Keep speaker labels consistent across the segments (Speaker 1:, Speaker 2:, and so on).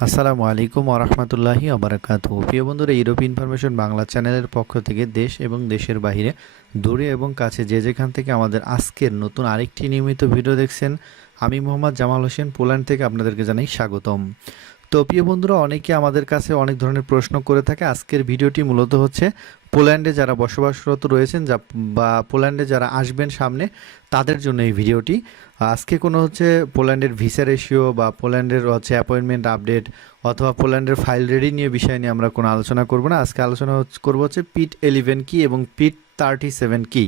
Speaker 1: আসসালামু আলাইকুম আরহামতুল্লাহি আবরাকাত প্রিয় বন্ধুরা ইউরোপ ইনফরমেশন বাংলা চ্যানেলের পক্ষ থেকে দেশ এবং দেশের বাইরে দূরে এবং কাছে যে যেখান থেকে আমাদের আজকের নতুন আরেকটি নিয়মিত ভিডিও দেখছেন, আমি মোহাম্মদ জামাল হোসেন, পোল্যান্ড থেকে আপনাদেরকে জানাই স্বাগতম। তো প্রিয় বন্ধুরা, অনেকে আমাদের কাছে অনেক ধরনের প্রশ্ন করে থাকে। আজকের ভিডিওটি মূলত হচ্ছে পোল্যান্ডে যারা বসবাসরত রয়েছেন যা বা পোল্যান্ডে যারা আসবেন সামনে, তাদের জন্য এই ভিডিওটি। আজকে কোনো হচ্ছে পোল্যান্ডের ভিসা রেশিও বা পোল্যান্ডের হচ্ছে অ্যাপয়েন্টমেন্ট আপডেট অথবা পোল্যান্ডের ফাইল রেডি নিয়ে বিষয় নিয়ে আমরা কোনো আলোচনা করব না। আজকে আলোচনা করব হচ্ছে পিট এলিভেন কি এবং পিট থার্টি সেভেন কি।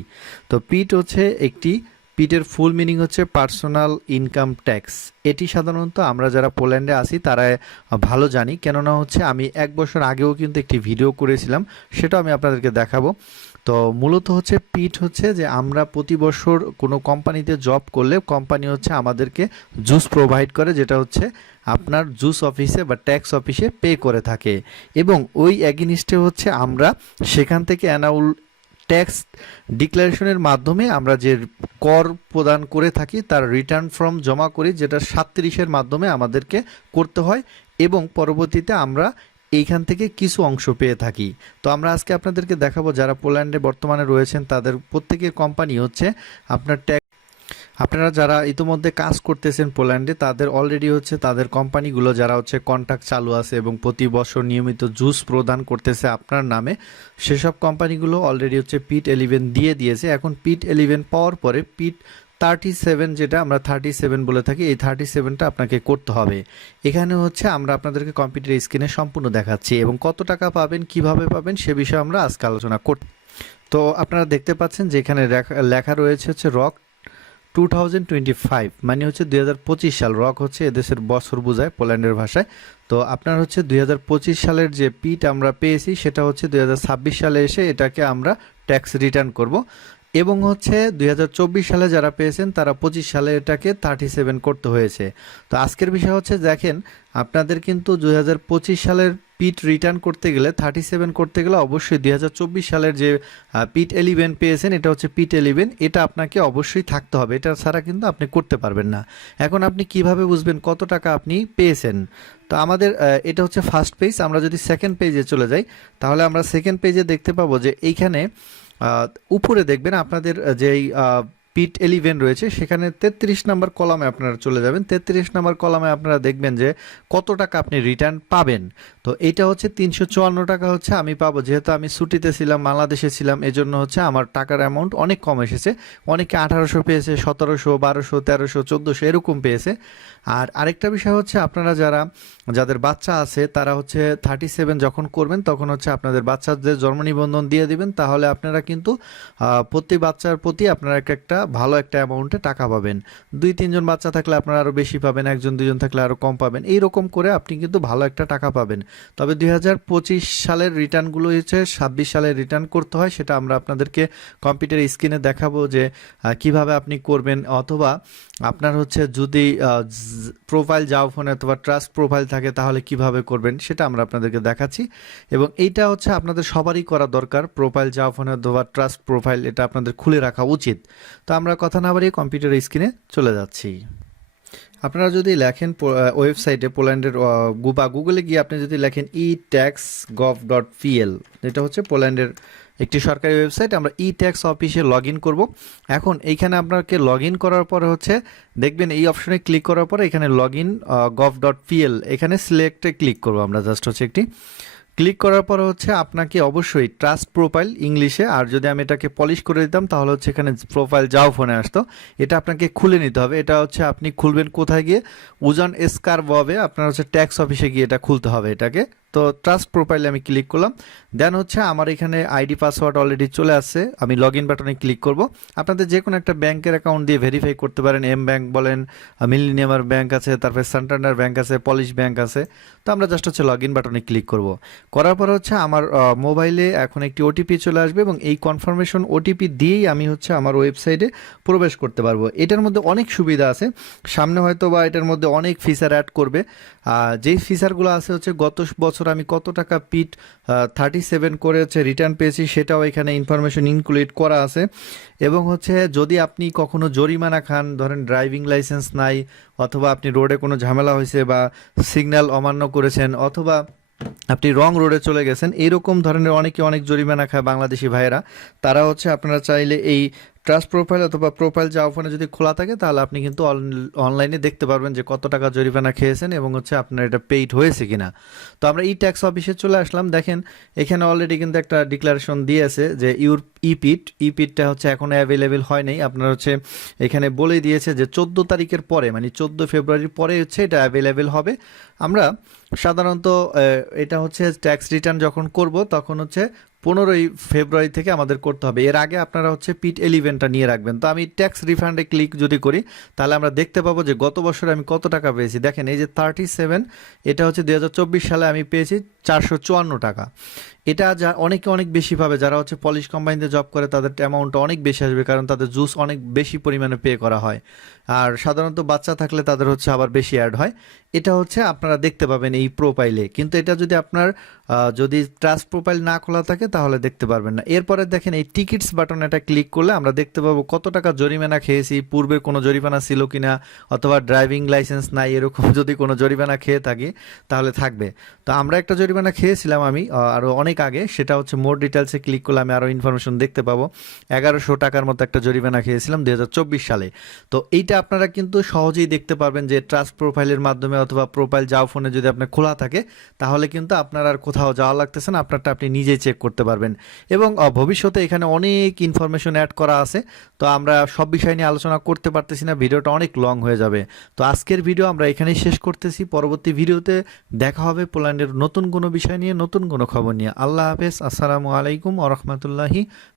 Speaker 1: তো পিট হচ্ছে একটি পিটের ফুল মিনিং হচ্ছে পার্সোনাল ইনকাম ট্যাক্স। এটি সাধারণত আমরা যারা পোল্যান্ডে আসি তারা ভালো জানি। কেননা হচ্ছে আমি এক বছর আগেও কিন্তু একটি ভিডিও করেছিলাম সেটা আমি আপনাদেরকে দেখাবো। তো মূলত হচ্ছে পিট হচ্ছে যে আমরা প্রতি বছর কোনো কোম্পানিতে জব করলে কোম্পানি হচ্ছে আমাদেরকে জুস প্রোভাইড করে, যেটা হচ্ছে আপনার জুস অফিসে বা ট্যাক্স অফিসে পে করে থাকে। এবং ওই অ্যাগেনিস্টে হচ্ছে আমরা সেখান থেকে অ্যানাউল ট্যাক্স ডিক্লারেশনের মাধ্যমে আমরা যে কর প্রদান করে থাকি, তার রিটার্ন ফর্ম জমা করি, যেটা সাতত্রিশের মাধ্যমে আমাদেরকে করতে হয় এবং পরবর্তীতে আমরা এইখান থেকে কিছু অংশ পেয়ে থাকি। তো আমরা আজকে আপনাদেরকে দেখাবো, যারা পোল্যান্ডে বর্তমানে রয়েছেন, তাদের প্রত্যেকের কোম্পানি হচ্ছে আপনার ট্যাক্স আপনারা যারা ইতিমধ্যে কাজ করতেছেন পোল্যান্ডে, তাদের অলরেডি হচ্ছে তাদের কোম্পানিগুলো যারা হচ্ছে কন্ট্যাক্ট চালু আছে এবং প্রতি বছর নিয়মিত জুস প্রদান করতেছে আপনার নামে, সেসব কোম্পানিগুলো অলরেডি হচ্ছে পিট এলিভেন দিয়ে দিয়েছে। এখন পিট এলিভেন পাওয়ার পরে পিট থার্টি সেভেন যেটা আমরা থার্টি সেভেন বলে থাকি, এই থার্টি সেভেনটা আপনাকে করতে হবে। এখানে হচ্ছে আমরা আপনাদেরকে কম্পিউটার স্ক্রিনে সম্পূর্ণ দেখাচ্ছি এবং কত টাকা পাবেন, কীভাবে পাবেন, সে বিষয়ে আমরা আজকে আলোচনা কর তো আপনারা দেখতে পাচ্ছেন যে এখানে লেখা- লেখা রয়েছে হচ্ছে রক টু থাউজেন্ড টোয়েন্টি ফাইভ মানে হচ্ছে দুই হাজার পঁচিশ সাল রক হচ্ছে এদেশের বছর বোঝায় পোল্যান্ডের ভাষায়। তো আপনার হচ্ছে দুই হাজার পঁচিশ সালের যে পিট আমরা পেয়েছি, সেটা হচ্ছে দুই হাজার ছাব্বিশ সালে এসে এটাকে আমরা ট্যাক্স রিটার্ন করব। এবং হচ্ছে দুই হাজার চব্বিশ সালে যারা পেয়েছেন, তারা পঁচিশ সালে এটাকে থার্টি সেভেন করতে হয়েছে। তো আজকের বিষয় হচ্ছে, দেখেন, আপনাদের কিন্তু দুই হাজার পঁচিশ সালের পিট রিটার্ন করতে গেলে থার্টি সেভেন করতে গেলে অবশ্যই দুই হাজার চব্বিশ সালের যে পিট এলিভেন পেয়েছেন, এটা হচ্ছে পিট এলিভেন এটা আপনাকে অবশ্যই থাকতে হবে। এটা ছাড়া কিন্তু আপনি করতে পারবেন না। এখন আপনি কীভাবে বুঝবেন কত টাকা আপনি পেয়েছেন? তো আমাদের এটা হচ্ছে ফার্স্ট পেজ আমরা যদি সেকেন্ড পেজে চলে যাই, তাহলে আমরা সেকেন্ড পেজে দেখতে পাবো যে, এইখানে উপরে দেখবেন আপনাদের যেই পিট এলিভেন রয়েছে, সেখানে তেত্রিশ নম্বর কলামে আপনারা চলে যাবেন। তেত্রিশ নম্বর কলামে আপনারা দেখবেন যে কত টাকা আপনি রিটার্ন পাবেন। তো এটা হচ্ছে তিনশো চুয়ান্ন টাকা হচ্ছে আমি পাবো। যেহেতু আমি ছুটিতে ছিলাম, বাংলাদেশে ছিলাম, এজন্য হচ্ছে আমার টাকার অ্যামাউন্ট অনেক কম এসেছে। অনেকে আঠারোশো পেয়েছে, সতেরোশো, বারোশো, তেরোশো, চোদ্দোশো এরকম পেয়েছে। আর আরেকটা বিষয় হচ্ছে আপনারা যারা, যাদের বাচ্চা আছে, তারা হচ্ছে থার্টি সেভেন যখন করবেন, তখন হচ্ছে আপনাদের বাচ্চাদের জন্ম নিবন্ধন দিয়ে দিবেন। তাহলে আপনারা কিন্তু প্রতি বাচ্চার প্রতি আপনারা এক একটা ভালো একটা অ্যামাউন্টে টাকা পাবেন। দুই, তিনজন বাচ্চা থাকলে আপনারা আরও বেশি পাবেন, একজন দুজন থাকলে আরও কম পাবেন। এই রকম করে আপনি কিন্তু ভালো একটা টাকা পাবেন। তবে দুই হাজার পঁচিশ সালের রিটার্নগুলো হচ্ছে, ছাব্বিশ সালে রিটার্ন করতে হয়, সেটা আমরা আপনাদেরকে কম্পিউটার স্ক্রিনে দেখাবো যে কীভাবে আপনি করবেন। অথবা আপনার হচ্ছে যদি প্রোফাইল যাও ফোনে অথবা ট্রাস্ট প্রোফাইল থাকে, তাহলে কীভাবে করবেন সেটা আমরা আপনাদেরকে দেখাচ্ছি। এবং এইটা হচ্ছে আপনাদের সবারই করা দরকার প্রোফাইল যাও ফোনে অথবা ট্রাস্ট প্রোফাইল এটা আপনাদের খুলে রাখা উচিত। তো আমরা কথা না বাড়িয়ে কম্পিউটার স্ক্রিনে চলে যাচ্ছি। আপনারা যদি লেখেন ওয়েবসাইটে পোল্যান্ডের বা গুগলে গিয়ে আপনি যদি লেখেন e tax gov dot PL এটা হচ্ছে পোল্যান্ডের একটি সরকারি ওয়েবসাইট আমরা ই ট্যাক্স অফিসে লগ ইন করব। এখন এইখানে আপনাকে লগ ইন করার পরে হচ্ছে, দেখবেন এই অপশনে ক্লিক করার পরে এখানে log in gov dot PL এখানে সিলেক্টে ক্লিক করব আমরা জাস্ট হচ্ছে একটি। ক্লিক করার পরে হচ্ছে আপনাকে অবশ্যই ট্রাস্ট প্রোফাইল ইংলিশে আর যদি আমি এটাকে পলিশ করে দিতাম, তাহলে হচ্ছে এখানে প্রোফাইল যাও ফোনে আসতো। এটা আপনাকে খুলে নিতে হবে। এটা হচ্ছে আপনি খুলবেন কোথায় গিয়ে? উজান এসকার ববে আপনার হচ্ছে ট্যাক্স অফিসে গিয়ে এটা খুলতে হবে এটাকে। তো ট্রাস্ট প্রোফাইলে আমি ক্লিক করলাম। দেন হচ্ছে আমার এখানে আইডি পাসওয়ার্ড অলরেডি চলে আসছে। আমি লগ ইন বাটনে ক্লিক করব। আপনাদের যে কোনো একটা ব্যাংকের অ্যাকাউন্ট দিয়ে ভেরিফাই করতে পারেন। এম ব্যাংক বলেন মিলিনিয়ামার ব্যাংক আছে, তারপরে সান্টান্ডার ব্যাংক আছে পলিশ ব্যাংক আছে। তো আমরা জাস্ট হচ্ছে লগ ইন বাটনে ক্লিক করব। করার পর হচ্ছে আমার মোবাইলে এখন একটি ওটিপি চলে আসবে এবং এই কনফার্মেশন ওটিপি দিয়েই আমি হচ্ছে আমার ওয়েবসাইটে প্রবেশ করতে পারব। এটার মধ্যে অনেক সুবিধা আছে। সামনে হয়তো বা এটার মধ্যে অনেক ফিচার অ্যাড করবে। যেই ফিচারগুলো আছে হচ্ছে গত বছর বছর আমি কত টাকা পিট থার্টি সেভেন করে হচ্ছে রিটার্ন পেয়েছি, সেটাও এখানে ইনফরমেশন ইনক্লুড করা আছে। এবং হচ্ছে যদি আপনি কখনো জরিমানা খান, ধরেন ড্রাইভিং লাইসেন্স নাই, অথবা আপনি রোডে কোনো ঝামেলা হয়েছে বা সিগন্যাল অমান্য করেছেন, অথবা আপনি রং রোডে চলে গেছেন এইরকম ধরনের অনেকে অনেক জরিমানা খায় বাংলাদেশি ভাইয়েরা। তারা হচ্ছে আপনারা চাইলে এই ট্রাস্ট প্রোফাইল অথবা প্রোফাইল যা ফোনে যদি খোলা থাকে, তাহলে আপনি কিন্তু অনলাইনে দেখতে পারবেন যে কত টাকা জরিমানা খেয়েছেন এবং হচ্ছে আপনার এটা পেইড হয়েছে কিনা। তো আমরা ই ট্যাক্স অফিসে চলে আসলাম। দেখেন, এখানে অলরেডি কিন্তু একটা ডিক্লারেশন দিয়েছে যে ইউর ইপিট, ইপিটটা হচ্ছে এখনও অ্যাভেলেবেল হয় নাই। আপনার হচ্ছে এখানে বলে দিয়েছে যে চোদ্দ তারিখের পরে মানে চোদ্দ ফেব্রুয়ারির পরে হচ্ছে এটা অ্যাভেলেবেল হবে। আমরা সাধারণত এটা হচ্ছে ট্যাক্স রিটার্ন যখন করব, তখন হচ্ছে পনেরোই ফেব্রুয়ারি থেকে আমাদের করতে হবে। এর আগে আপনারা হচ্ছে পিট এলিভেনটা নিয়ে রাখবেন। তো আমি ট্যাক্স রিফান্ডে ক্লিক যদি করি, তাহলে আমরা দেখতে পাবো যে গত বছর আমি কত টাকা পেয়েছি। দেখেন, এই যে থার্টি সেভেন এটা হচ্ছে দু হাজার চব্বিশ সালে আমি পেয়েছি চারশো চুয়ান্ন টাকা। এটা যা, অনেকে অনেক বেশি পাবে। যারা হচ্ছে পলিশ কোম্পানিতে জব করে, তাদের অ্যামাউন্টটা অনেক বেশি আসবে, কারণ তাদের জুস অনেক বেশি পরিমাণে পে করা হয়। আর সাধারণত বাচ্চা থাকলে তাদের হচ্ছে আবার বেশি অ্যাড হয়। এটা হচ্ছে আপনারা দেখতে পাবেন এই প্রোফাইলে কিন্তু এটা যদি আপনার যদি ট্রাস্ট প্রোফাইল না খোলা থাকে, তাহলে দেখতে পারবেন না। এরপরে দেখেন এই টিকিটস বাটন এটা ক্লিক করলে আমরা দেখতে পাবো কত টাকা জরিমানা খেয়েছি, পূর্বে কোনো জরিমানা ছিল কিনা, অথবা ড্রাইভিং লাইসেন্স নাই, এরকম যদি কোনো জরিমানা খেয়ে থাকি, তাহলে থাকবে। তো আমরা একটা জরিমানা খেয়েছিলাম আমি আরও অনেক আগে, সেটা হচ্ছে মোর ডিটেলসে ক্লিক করলে আমি আরও ইনফরমেশন দেখতে পাবো। এগারোশো টাকার মতো একটা জরিমানা খেয়েছিলাম দু হাজার চব্বিশ সালে। তো এইটা আপনারা কিন্তু সহজেই দেখতে পারবেন যে ট্রাস্ট প্রোফাইলের মাধ্যমে অথবা প্রোফাইল যাও ফোনে যদি আপনার খোলা থাকে, তাহলে কিন্তু আপনার আর কোথাও যাওয়া লাগতেছে না, আপনারটা আপনি নিজেই চেক করতে পারবেন। এবং ভবিষ্যতে এখানে অনেক ইনফরমেশন অ্যাড করা আছে, তো আমরা সব বিষয় নিয়ে আলোচনা করতে পারতেছি না, ভিডিওটা অনেক লং হয়ে যাবে। তো আজকের ভিডিও আমরা এখানেই শেষ করতেছি, পরবর্তী ভিডিওতে দেখা হবে পোল্যান্ডের নতুন কোনো বিষয় নিয়ে, নতুন কোনো খবর নিয়ে। আল্লাহ হাফেজ, আসসালামু আলাইকুম আ রহমতুল্লাহি